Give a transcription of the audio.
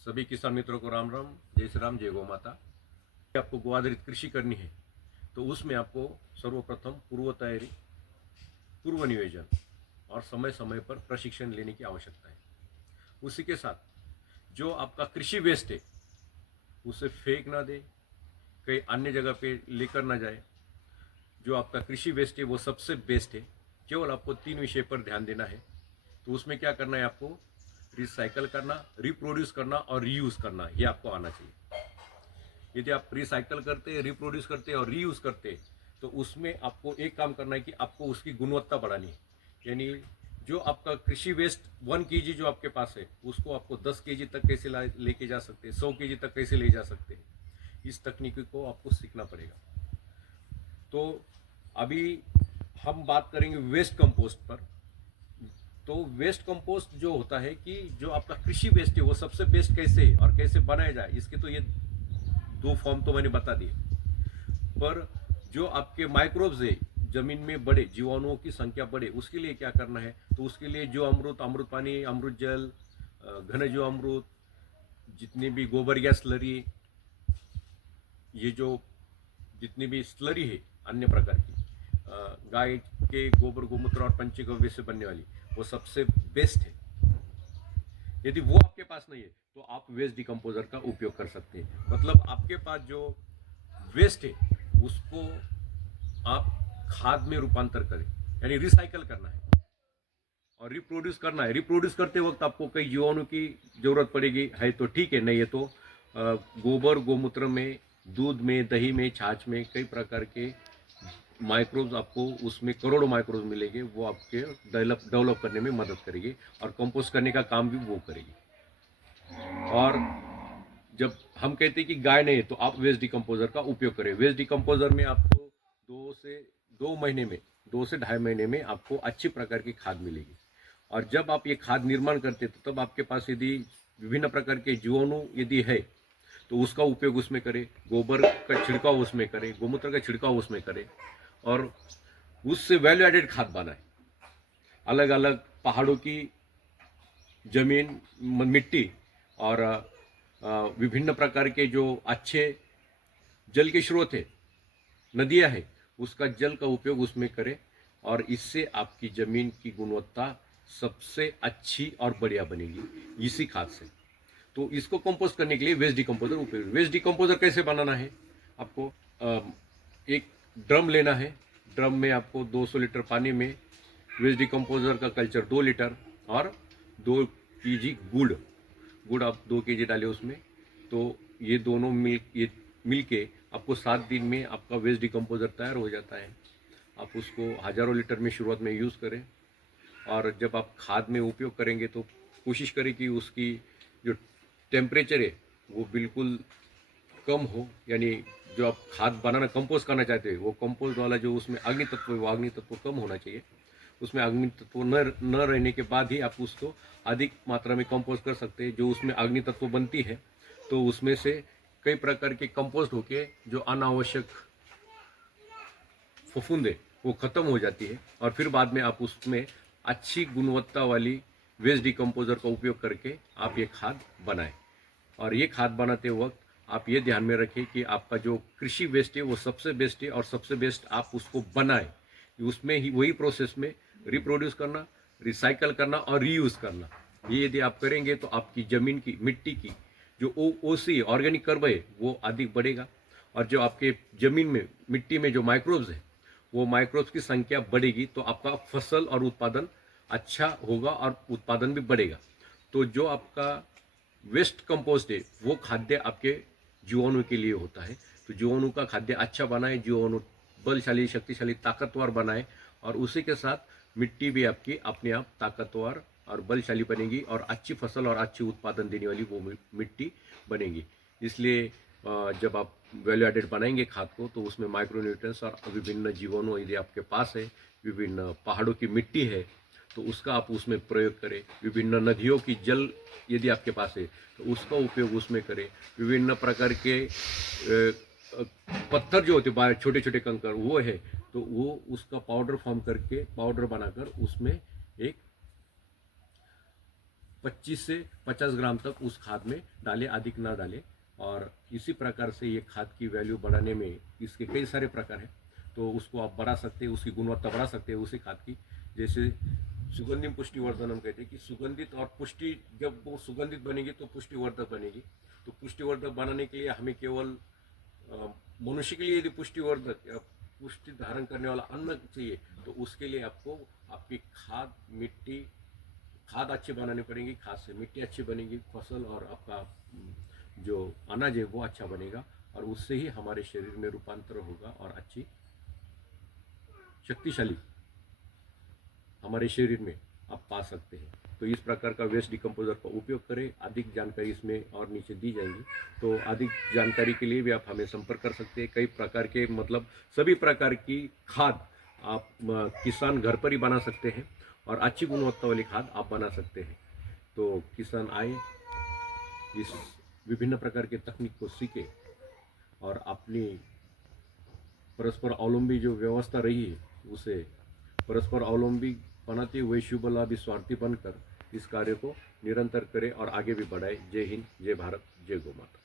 सभी किसान मित्रों को राम राम, जय श्री राम, जय गौ माता। आपको गो आधारित कृषि करनी है तो उसमें आपको सर्वप्रथम पूर्व तैयारी, पूर्व नियोजन और समय समय पर प्रशिक्षण लेने की आवश्यकता है। उसी के साथ जो आपका कृषि वेस्ट है उसे फेंक ना दे, कहीं अन्य जगह पे लेकर ना जाए। जो आपका कृषि वेस्ट है वो सबसे बेस्ट है। केवल आपको 3 विषय पर ध्यान देना है। तो उसमें क्या करना है, आपको रिसाइकल करना, रिप्रोड्यूस करना और रीयूज करना, ये आपको आना चाहिए। यदि आप रिसाइकल करते, रिप्रोड्यूस करते और रीयूज करते तो उसमें आपको एक काम करना है कि आपको उसकी गुणवत्ता बढ़ानी है। यानी जो आपका कृषि वेस्ट 1 kg जो आपके पास है उसको आपको 10 kg तक कैसे लेके जा सकते हैं, 100 kg तक कैसे ले जा सकते हैं, इस तकनीकी को आपको सीखना पड़ेगा। तो अभी हम बात करेंगे वेस्ट कंपोस्ट पर। तो वेस्ट कंपोस्ट जो होता है कि जो आपका कृषि वेस्ट है वो सबसे बेस्ट कैसे है और कैसे बनाया जाए, इसके तो ये 2 फॉर्म तो मैंने बता दिए। पर जो आपके माइक्रोब्स है, जमीन में बड़े जीवाणुओं की संख्या बढ़े, उसके लिए क्या करना है, तो उसके लिए जो अमृत, अमृत पानी, अमृत जल, घन जीव अमृत, जितनी भी गोबर गैस स्लरी, ये जो जितनी भी स्लरी है अन्य प्रकार की, गाय के गोबर, गोमूत्र और पंचगव्य से बनने वाली, वो सबसे बेस्ट है। यदि वो आपके पास नहीं है तो आप वेस्ट डिकम्पोजर का उपयोग कर सकते हैं। मतलब आपके पास जो वेस्ट है उसको आप खाद में रूपांतर करें, यानी रिसाइकल करना है और रिप्रोड्यूस करना है। रिप्रोड्यूस करते वक्त आपको कई जीवाणु की जरूरत पड़ेगी, है तो ठीक है, नहीं है तो गोबर, गोमूत्र में, दूध में, दही में, छाछ में कई प्रकार के माइक्रोब्स आपको उसमें करोड़ों माइक्रोब्स मिलेंगे। वो आपके डेवलप करने में मदद करेगी और कंपोस्ट करने का काम भी वो करेगी। और जब हम कहते हैं कि गाय नहीं है तो आप वेस्ट डिकम्पोजर का उपयोग करें। वेस्ट डिकम्पोजर में आपको 2 से 2 महीने में, 2 से ढाई महीने में आपको अच्छी प्रकार की खाद मिलेगी। और जब आप ये खाद निर्माण करते हैं तो तब आपके पास यदि विभिन्न प्रकार के जीवाणु यदि है तो उसका उपयोग उसमें करें, गोबर का छिड़काव उसमें करें, गोमूत्र का छिड़काव उसमें करें और उससे वैल्यू एडेड खाद बनाए। अलग अलग पहाड़ों की जमीन, मिट्टी और विभिन्न प्रकार के जो अच्छे जल के स्रोत है, नदियां है, उसका जल का उपयोग उसमें करें और इससे आपकी जमीन की गुणवत्ता सबसे अच्छी और बढ़िया बनेगी इसी खाद से। तो इसको कंपोस्ट करने के लिए वेस्ट डिकम्पोजर उपयोग। वेस्ट डिकम्पोजर कैसे बनाना है, आपको एक ड्रम लेना है। ड्रम में आपको 200 लीटर पानी में वेस्ट डिकम्पोजर का कल्चर 2 लीटर और 2 kg गुड़, गुड़ आप 2 kg डाले उसमें। तो ये दोनों मिल के आपको 7 दिन में आपका वेस्ट डिकम्पोजर तैयार हो जाता है। आप उसको हज़ारों लीटर में शुरुआत में यूज़ करें और जब आप खाद में उपयोग करेंगे तो कोशिश करें कि उसकी जो टेम्परेचर है वो बिल्कुल कम हो। यानी जो आप खाद बनाना, कंपोस्ट करना चाहते हैं, वो कंपोस्ट वाला जो उसमें अग्नि तत्व है वो अग्नि तत्व कम होना चाहिए। उसमें अग्नि तत्व न रहने के बाद ही आप उसको अधिक मात्रा में कंपोस्ट कर सकते हैं। जो उसमें अग्नि तत्व बनती है तो उसमें से कई प्रकार के कंपोस्ट होके जो अनावश्यक फफूंदे वो खत्म हो जाती है और फिर बाद में आप उसमें अच्छी गुणवत्ता वाली वेस्ट डिकम्पोजर का उपयोग करके आप ये खाद बनाएं। और ये खाद बनाते वक्त आप ये ध्यान में रखें कि आपका जो कृषि वेस्ट है वो सबसे बेस्ट है और सबसे बेस्ट आप उसको बनाएं। उसमें ही वही प्रोसेस में रिप्रोड्यूस करना, रिसाइकल करना और रीयूज करना, ये यदि आप करेंगे तो आपकी ज़मीन की, मिट्टी की जो ओसी ऑर्गेनिक कर्ब है वो अधिक बढ़ेगा और जो आपके ज़मीन में, मिट्टी में जो माइक्रोब्स है वो माइक्रोब्स की संख्या बढ़ेगी तो आपका फसल और उत्पादन अच्छा होगा और उत्पादन भी बढ़ेगा। तो जो आपका वेस्ट कंपोस्ट है वो खाद्य आपके जीवाणु के लिए होता है। तो जीवाणु का खाद्य अच्छा बनाए, जीवाणु बलशाली, शक्तिशाली, ताकतवर बनाए और उसी के साथ मिट्टी भी आपकी अपने आप ताकतवर और बलशाली बनेगी और अच्छी फसल और अच्छी उत्पादन देने वाली वो मिट्टी बनेगी। इसलिए जब आप वैल्यू एडेड बनाएंगे खाद को तो उसमें माइक्रोन्यूट्रिएंट्स और विभिन्न जीवाणु यदि आपके पास है, विभिन्न पहाड़ों की मिट्टी है तो उसका आप उसमें प्रयोग करें। विभिन्न नदियों की जल यदि आपके पास है तो उसका उपयोग उसमें करें। विभिन्न प्रकार के पत्थर जो होते हैं, छोटे छोटे कंकर वो है तो वो उसका पाउडर फॉर्म करके, पाउडर बनाकर उसमें एक 25 से 50 ग्राम तक उस खाद में डालें, अधिक ना डालें। और इसी प्रकार से ये खाद की वैल्यू बढ़ाने में इसके कई सारे प्रकार हैं, तो उसको आप बढ़ा सकते हैं, उसकी गुणवत्ता बढ़ा सकते हैं उसी खाद की। जैसे सुगंधित पुष्टिवर्धन हम कहते हैं कि सुगंधित और पुष्टि, जब वो सुगंधित बनेगी तो पुष्टिवर्धक बनेगी। तो पुष्टिवर्धक बनाने के लिए हमें केवल मनुष्य के लिए यदि पुष्टिवर्धक या पुष्टि धारण करने वाला अन्न चाहिए, तो उसके लिए आपको आपकी खाद अच्छी बनानी पड़ेगी। खाद से मिट्टी अच्छी बनेगी, फसल और आपका जो अनाज है वो अच्छा बनेगा, और उससे ही हमारे शरीर में रूपांतर होगा और अच्छी शक्तिशाली हमारे शरीर में आप पा सकते हैं। तो इस प्रकार का वेस्ट डिकम्पोजर का उपयोग करें। अधिक जानकारी इसमें और नीचे दी जाएगी, तो अधिक जानकारी के लिए भी आप हमें संपर्क कर सकते हैं। कई प्रकार के मतलब सभी प्रकार की खाद आप किसान घर पर ही बना सकते हैं, और अच्छी गुणवत्ता वाली खाद आप बना सकते हैं। तो किसान आए, इस विभिन्न प्रकार के तकनीक को सीखे, और अपनी परस्पर अवलंबी जो व्यवस्था रही है उसे परस्पर अवलंबी बनाते हुए शुभलाभी स्वार्थी बनकर इस कार्य को निरंतर करें और आगे भी बढ़ाएं। जय हिंद, जय भारत, जय गौ माता।